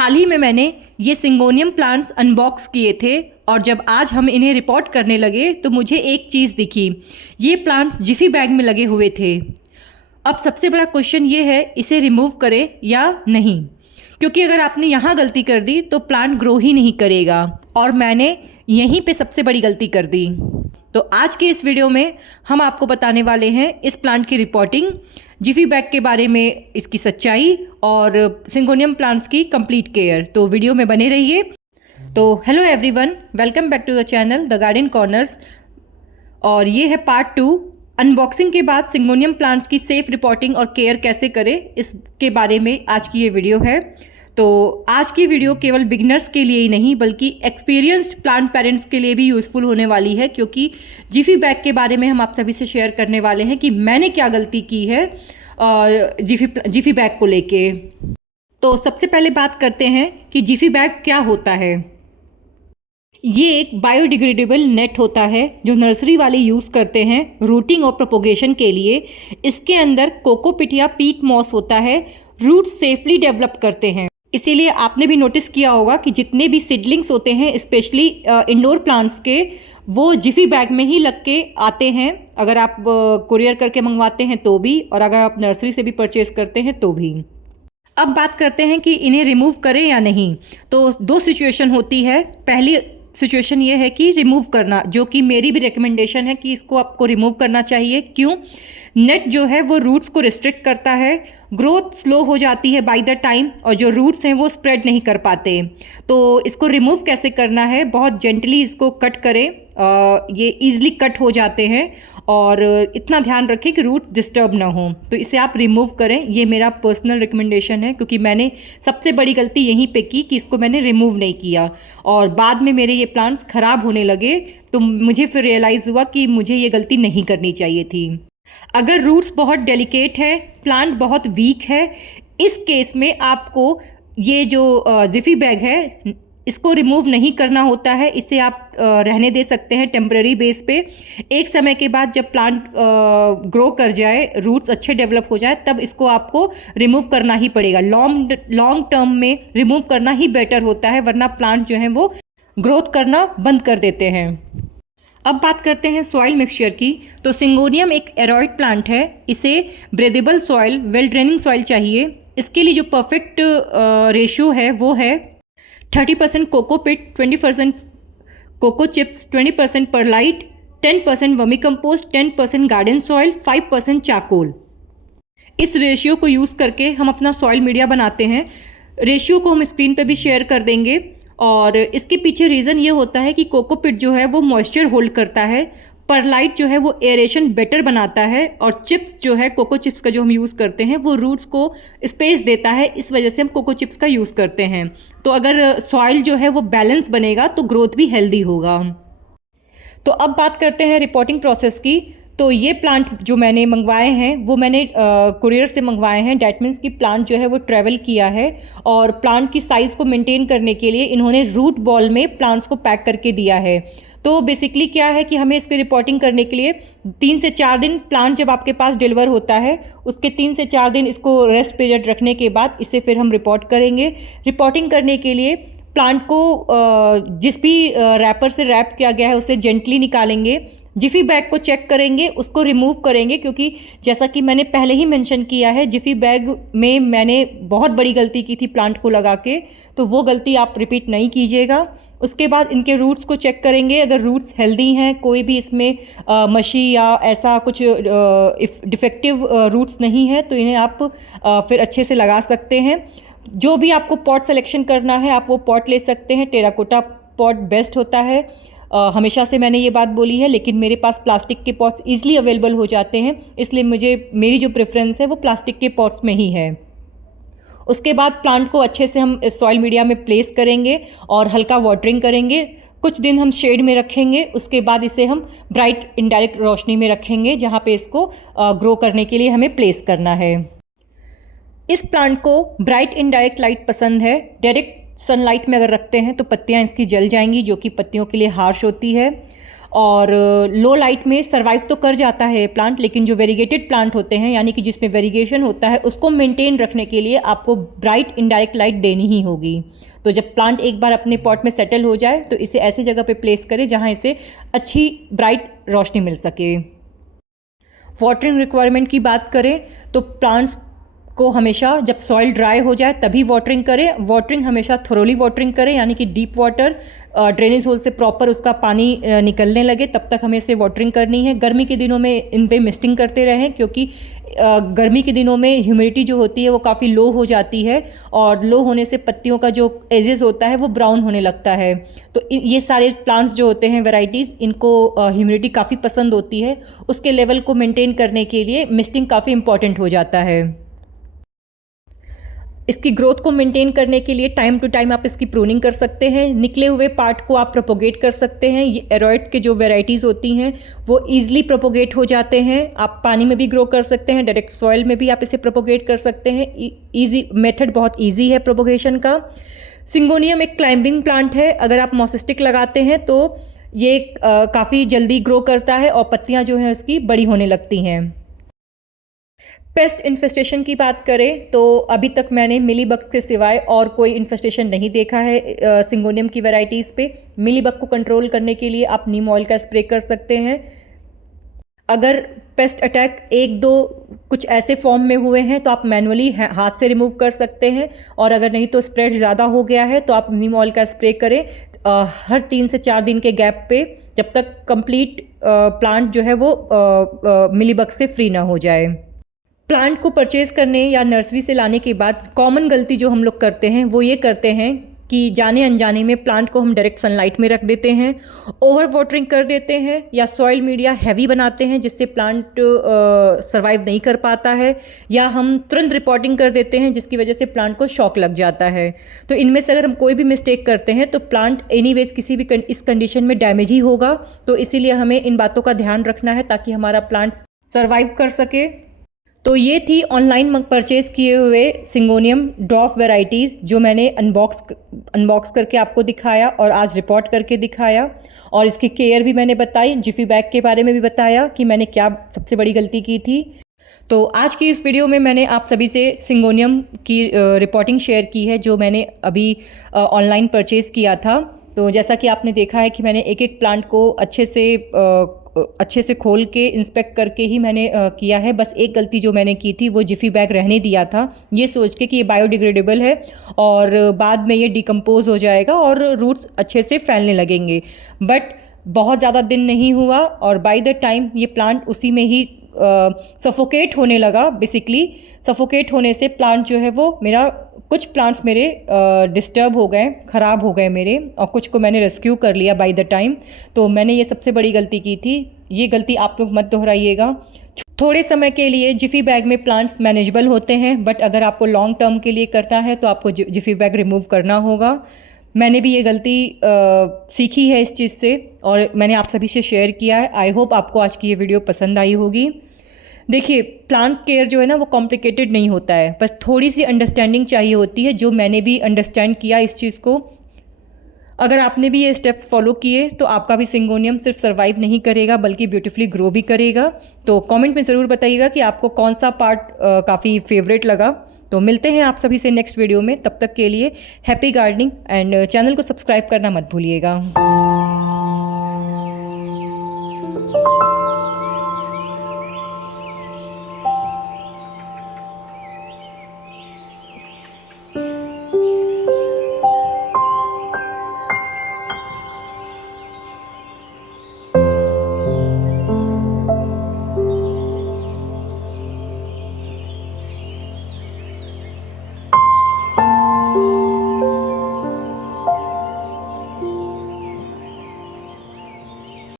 हाल ही में मैंने ये सिंगोनियम प्लांट्स अनबॉक्स किए थे और जब आज हम इन्हें रिपोर्ट करने लगे तो मुझे एक चीज़ दिखी। ये प्लांट्स जिफी बैग में लगे हुए थे। अब सबसे बड़ा क्वेश्चन ये है, इसे रिमूव करें या नहीं, क्योंकि अगर आपने यहाँ गलती कर दी तो प्लांट ग्रो ही नहीं करेगा और मैंने यहीं पे सबसे बड़ी गलती कर दी। तो आज के इस वीडियो में हम आपको बताने वाले हैं इस प्लांट की रिपोर्टिंग, जिफी बैग के बारे में इसकी सच्चाई और सिंगोनियम प्लांट्स की कंप्लीट केयर। तो वीडियो में बने रहिए। तो hello everyone, welcome back to the channel the garden corners. और ये है पार्ट 2, अनबॉक्सिंग के बाद सिंगोनियम प्लांट्स की सेफ रिपोर्टिंग और केयर कैसे करें, इसके बारे में आज की ये वीडियो है। तो आज की वीडियो केवल बिगिनर्स के लिए ही नहीं बल्कि एक्सपीरियंस्ड प्लांट पेरेंट्स के लिए भी यूज़फुल होने वाली है, क्योंकि जिफी बैग के बारे में हम आप सभी से शेयर करने वाले हैं कि मैंने क्या गलती की है जिफी बैग को लेके। तो सबसे पहले बात करते हैं कि जिफी बैग क्या होता है। ये एक बायोडिग्रेडेबल नेट होता है जो नर्सरी वाले यूज़ करते हैं रूटिंग और प्रोपोगेशन के लिए। इसके अंदर कोकोपीट या पीट मॉस होता है, रूट्स सेफली डेवलप करते हैं। इसीलिए आपने भी नोटिस किया होगा कि जितने भी सीडलिंग्स होते हैं स्पेशली इंडोर प्लांट्स के, वो जिफी बैग में ही लग के आते हैं। अगर आप कुरियर करके मंगवाते हैं तो भी, और अगर आप नर्सरी से भी परचेज करते हैं तो भी। अब बात करते हैं कि इन्हें रिमूव करें या नहीं। तो दो सिचुएशन होती है। पहली सिचुएशन ये है कि रिमूव करना, जो कि मेरी भी रिकमेंडेशन है कि इसको आपको रिमूव करना चाहिए। क्यों? नेट जो है वो रूट्स को रिस्ट्रिक्ट करता है, ग्रोथ स्लो हो जाती है बाय द टाइम, और जो रूट्स हैं वो स्प्रेड नहीं कर पाते। तो इसको रिमूव कैसे करना है, बहुत जेंटली इसको कट करें। ये ईजिली कट हो जाते हैं और इतना ध्यान रखें कि रूट्स डिस्टर्ब ना हो। तो इसे आप रिमूव करें, ये मेरा पर्सनल रिकमेंडेशन है, क्योंकि मैंने सबसे बड़ी गलती यहीं पे की कि इसको मैंने रिमूव नहीं किया और बाद में मेरे ये प्लांट्स ख़राब होने लगे। तो मुझे फिर रियलाइज़ हुआ कि मुझे ये गलती नहीं करनी चाहिए थी। अगर रूट्स बहुत डेलिकेट है, प्लांट बहुत वीक है, इस केस में आपको ये जो जिफी बैग है इसको रिमूव नहीं करना होता है। इसे आप रहने दे सकते हैं टेम्पररी बेस पे। एक समय के बाद जब प्लांट ग्रो कर जाए, रूट्स अच्छे डेवलप हो जाए, तब इसको आपको रिमूव करना ही पड़ेगा। लॉन्ग टर्म में रिमूव करना ही बेटर होता है, वरना प्लांट जो है वो ग्रोथ करना बंद कर देते हैं। अब बात करते हैं सॉइल मिक्सचर की। तो सिंगोनियम एक एरॉइड प्लांट है। इसे ब्रेदेबल सॉइल, वेल ड्रेनिंग सॉइल चाहिए। इसके लिए जो परफेक्ट रेशियो है वो है 30% cocopeat, 20% coco chips, 20% perlite, 10% vermicompost, 10% garden soil, 5% charcoal. इस रेशियो को यूज़ करके हम अपना सॉइल मीडिया बनाते हैं। रेशियो को हम स्क्रीन पे भी शेयर कर देंगे। और इसके पीछे रीज़न ये होता है कि कोकोपीट जो है वो मॉइस्चर होल्ड करता है, परलाइट जो है वो एरेशन बेटर बनाता है, और चिप्स जो है, कोको चिप्स का जो हम यूज़ करते हैं, वो रूट्स को स्पेस देता है। इस वजह से हम कोको चिप्स का यूज़ करते हैं। तो अगर सॉइल जो है वो बैलेंस बनेगा तो ग्रोथ भी हेल्दी होगा। तो अब बात करते हैं रिपोर्टिंग प्रोसेस की। तो ये प्लांट जो मैंने मंगवाए हैं वो मैंने कुरियर से मंगवाए हैं। डैट मीन्स कि प्लांट जो है वो ट्रैवल किया है, और प्लांट की साइज़ को मेंटेन करने के लिए इन्होंने रूट बॉल में प्लांट्स को पैक करके दिया है। तो बेसिकली क्या है कि हमें इसकी रिपोर्टिंग करने के लिए 3 से 4 दिन, प्लांट जब आपके पास डिलीवर होता है उसके 3 से 4 दिन इसको रेस्ट पीरियड रखने के बाद इसे फिर हम रिपोर्ट करेंगे। रिपोर्टिंग करने के लिए प्लांट को जिस भी रैपर से रैप किया गया है उसे जेंटली निकालेंगे, जिफी बैग को चेक करेंगे, उसको रिमूव करेंगे, क्योंकि जैसा कि मैंने पहले ही मेंशन किया है, जिफी बैग में मैंने बहुत बड़ी गलती की थी प्लांट को लगा के। तो वो गलती आप रिपीट नहीं कीजिएगा। उसके बाद इनके रूट्स को चेक करेंगे। अगर रूट्स हेल्दी हैं, कोई भी इसमें मशी या ऐसा कुछ डिफेक्टिव रूट्स नहीं है, तो इन्हें आप फिर अच्छे से लगा सकते हैं। जो भी आपको पॉट सिलेक्शन करना है आप वो पॉट ले सकते हैं। टेराकोटा पॉट बेस्ट होता है, हमेशा से मैंने ये बात बोली है, लेकिन मेरे पास प्लास्टिक के पॉट्स ईजिली अवेलेबल हो जाते हैं, इसलिए मेरी जो प्रेफरेंस है वो प्लास्टिक के पॉट्स में ही है। उसके बाद प्लांट को अच्छे से हम सॉइल मीडिया में प्लेस करेंगे और हल्का वाटरिंग करेंगे। कुछ दिन हम शेड में रखेंगे। उसके बाद इसे हम ब्राइट इनडायरेक्ट रोशनी में रखेंगे, जहाँ पे इसको ग्रो करने के लिए हमें प्लेस करना है। इस प्लांट को ब्राइट इनडायरेक्ट लाइट पसंद है। डायरेक्ट सनलाइट में अगर रखते हैं तो पत्तियां इसकी जल जाएंगी, जो कि पत्तियों के लिए हार्श होती है। और लो लाइट में सर्वाइव तो कर जाता है प्लांट, लेकिन जो वेरीगेटेड प्लांट होते हैं यानी कि जिसमें वेरीगेशन होता है उसको मेंटेन रखने के लिए आपको ब्राइट इनडायरेक्ट लाइट देनी ही होगी। तो जब प्लांट एक बार अपने पॉट में सेटल हो जाए तो इसे ऐसी जगह पे प्लेस करें जहाँ इसे अच्छी ब्राइट रोशनी मिल सके। वाटरिंग रिक्वायरमेंट की बात करें तो प्लांट्स को हमेशा जब सॉइल ड्राई हो जाए तभी वाटरिंग करें। वाटरिंग हमेशा थोरोली वाटरिंग करें, यानी कि डीप वाटर ड्रेनेज होल से प्रॉपर उसका पानी निकलने लगे तब तक हमें इसे वाटरिंग करनी है। गर्मी के दिनों में इन पे मिस्टिंग करते रहें, क्योंकि गर्मी के दिनों में ह्यूमिडिटी जो होती है वो काफ़ी लो हो जाती है और लो होने से पत्तियों का जो एजेस होता है वो ब्राउन होने लगता है। तो ये सारे प्लांट्स जो होते हैं वेराइटीज़, इनको ह्यूमिडिटी काफ़ी पसंद होती है। उसके लेवल को मेंटेन करने के लिए मिस्टिंग काफ़ी इंपॉर्टेंट हो जाता है। इसकी ग्रोथ को मेंटेन करने के लिए टाइम टू टाइम आप इसकी प्रूनिंग कर सकते हैं। निकले हुए पार्ट को आप प्रोपोगेट कर सकते हैं। ये एरॉइड्स के जो वेराइटीज़ होती हैं वो ईजिली प्रोपोगेट हो जाते हैं। आप पानी में भी ग्रो कर सकते हैं, डायरेक्ट सॉइल में भी आप इसे प्रोपोगेट कर सकते हैं। ईजी मेथड, बहुत ईजी है प्रोपोगेशन का। सिंगोनियम एक क्लाइंबिंग प्लांट है। अगर आप मॉसिस्टिक लगाते हैं तो ये काफ़ी जल्दी ग्रो करता है और पत्तियाँ जो हैं उसकी बड़ी होने लगती हैं। पेस्ट इन्फेस्टेशन की बात करें तो अभी तक मैंने मिलीबग्स के सिवाय और कोई इन्फेस्टेशन नहीं देखा है सिंगोनियम की वैरायटीज़ पे। मिलीबग को कंट्रोल करने के लिए आप नीम ऑयल का स्प्रे कर सकते हैं। अगर पेस्ट अटैक एक दो कुछ ऐसे फॉर्म में हुए हैं तो आप मैनुअली हाथ से रिमूव कर सकते हैं, और अगर नहीं तो स्प्रेड ज़्यादा हो गया है तो आप नीम ऑयल का स्प्रे करें हर 3 से 4 दिन के गैप पे, जब तक कंप्लीट प्लांट जो है वो मिलीबग से फ्री ना हो जाए। प्लांट को परचेज़ करने या नर्सरी से लाने के बाद कॉमन गलती जो हम लोग करते हैं वो ये करते हैं कि जाने अनजाने में प्लांट को हम डायरेक्ट सनलाइट में रख देते हैं, ओवर वाटरिंग कर देते हैं या सॉइल मीडिया हैवी बनाते हैं जिससे प्लांट सर्वाइव नहीं कर पाता है, या हम तुरंत रिपोर्टिंग कर देते हैं जिसकी वजह से प्लांट को शॉक लग जाता है। तो इनमें से अगर हम कोई भी मिस्टेक करते हैं तो प्लांट एनीवेज किसी भी इस कंडीशन में डैमेज ही होगा। तो इसीलिए हमें इन बातों का ध्यान रखना है ताकि हमारा प्लांट सर्वाइव कर सके। तो ये थी ऑनलाइन परचेज़ किए हुए सिंगोनियम ड्वार्फ वैरायटीज़ जो मैंने अनबॉक्स करके आपको दिखाया और आज रिपोर्ट करके दिखाया, और इसकी केयर भी मैंने बताई। जिफी बैग के बारे में भी बताया कि मैंने क्या सबसे बड़ी गलती की थी। तो आज की इस वीडियो में मैंने आप सभी से सिंगोनियम की रिपोर्टिंग शेयर की है जो मैंने अभी ऑनलाइन परचेज़ किया था। तो जैसा कि आपने देखा है कि मैंने एक एक प्लांट को अच्छे से खोल के इंस्पेक्ट करके ही मैंने किया है। बस एक गलती जो मैंने की थी वो जिफी बैग रहने दिया था, ये सोच के कि ये बायोडिग्रेडेबल है और बाद में ये डिकम्पोज हो जाएगा और रूट्स अच्छे से फैलने लगेंगे। बट बहुत ज़्यादा दिन नहीं हुआ और बाय द टाइम ये प्लांट उसी में ही सफोकेट होने लगा। बेसिकली सफोकेट होने से प्लांट जो है वो कुछ प्लांट्स मेरे डिस्टर्ब हो गए, ख़राब हो गए मेरे, और कुछ को मैंने रेस्क्यू कर लिया बाय द टाइम। तो मैंने ये सबसे बड़ी गलती की थी, ये गलती आप लोग मत दोहराइएगा। थोड़े समय के लिए जिफी बैग में प्लांट्स मैनेजेबल होते हैं, बट अगर आपको लॉन्ग टर्म के लिए करना है तो आपको जिफी बैग रिमूव करना होगा। मैंने भी ये गलती सीखी है इस चीज़ से और मैंने आप सभी से शेयर किया है। आई होप आपको आज की ये वीडियो पसंद आई होगी। देखिए, प्लांट केयर जो है ना वो कॉम्प्लिकेटेड नहीं होता है, बस थोड़ी सी अंडरस्टैंडिंग चाहिए होती है, जो मैंने भी अंडरस्टैंड किया इस चीज़ को। अगर आपने भी ये स्टेप्स फॉलो किए तो आपका भी सिंगोनियम सिर्फ सर्वाइव नहीं करेगा बल्कि ब्यूटीफुली ग्रो भी करेगा। तो कमेंट में ज़रूर बताइएगा कि आपको कौन सा पार्ट काफ़ी फेवरेट लगा। तो मिलते हैं आप सभी से नेक्स्ट वीडियो में, तब तक के लिए हैप्पी गार्डनिंग एंड चैनल को सब्सक्राइब करना मत भूलिएगा।